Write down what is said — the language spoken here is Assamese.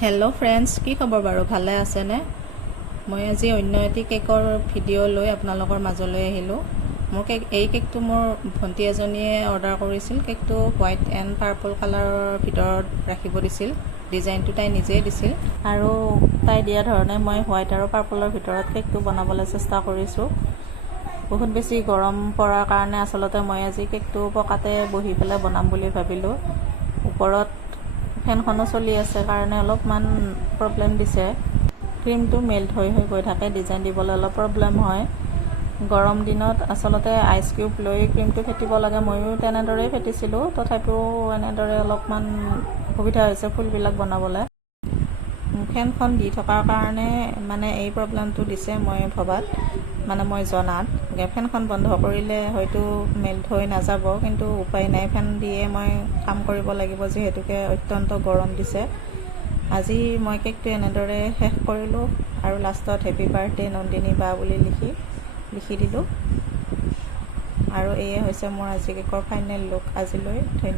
হেল্ল' ফ্ৰেণ্ডছ, কি খবৰ বাৰু? ভালে আছেনে? মই আজি অন্য এটি কেকৰ ভিডিঅ' লৈ আপোনালোকৰ মাজলৈ আহিলোঁ। এই কেকটো মোৰ ভণ্টি এজনীয়ে অৰ্ডাৰ কৰিছিল। কেকটো হোৱাইট এণ্ড পাৰ্পল কালাৰৰ ভিতৰত ৰাখিব দিছিল। ডিজাইনটো তাই নিজেই দিছিল আৰু তাই দিয়া ধৰণে মই হোৱাইট আৰু পাৰ্পলৰ ভিতৰত কেকটো বনাবলৈ চেষ্টা কৰিছোঁ। বহুত বেছি গৰম পৰাৰ কাৰণে আচলতে মই আজি কেকটো পকাতে বহি পেলাই বনাম বুলি ভাবিলোঁ। ওপৰত ফেনখনো চলি আছে কাৰণে অলপমান প্ৰব্লেম দিছে। ক্ৰীমটো মেল্ট হৈ গৈ থাকে, ডিজাইন দিবলৈ অলপ প্ৰব্লেম হয়। গৰম দিনত আচলতে আইচ কিউব লৈ ক্ৰীমটো ফেটিব লাগে। ময়ো তেনেদৰেই ফেটিছিলোঁ, তথাপিও এনেদৰে অলপমান অসুবিধা হৈছে ফুলবিলাক বনাবলৈ। ফেনখন দি থকাৰ কাৰণে এই প্ৰব্লেমটো দিছে। মই জনাত ফেনখন বন্ধ কৰিলে হয়তো মেল্ট হৈ নাযাব, কিন্তু উপায় নাই, ফেন দিয়ে মই কাম কৰিব লাগিব যিহেতুকে অত্যন্ত গৰম দিছে। আজি মই কেকটো এনেদৰে শেষ কৰিলোঁ আৰু লাষ্টত হেপী বাৰ্থডে নন্দিনী বা বুলি লিখি দিলোঁ। আৰু এয়ে হৈছে মোৰ আজি কেকৰ ফাইনেল লুক আজিলৈ। ধন্যবাদ।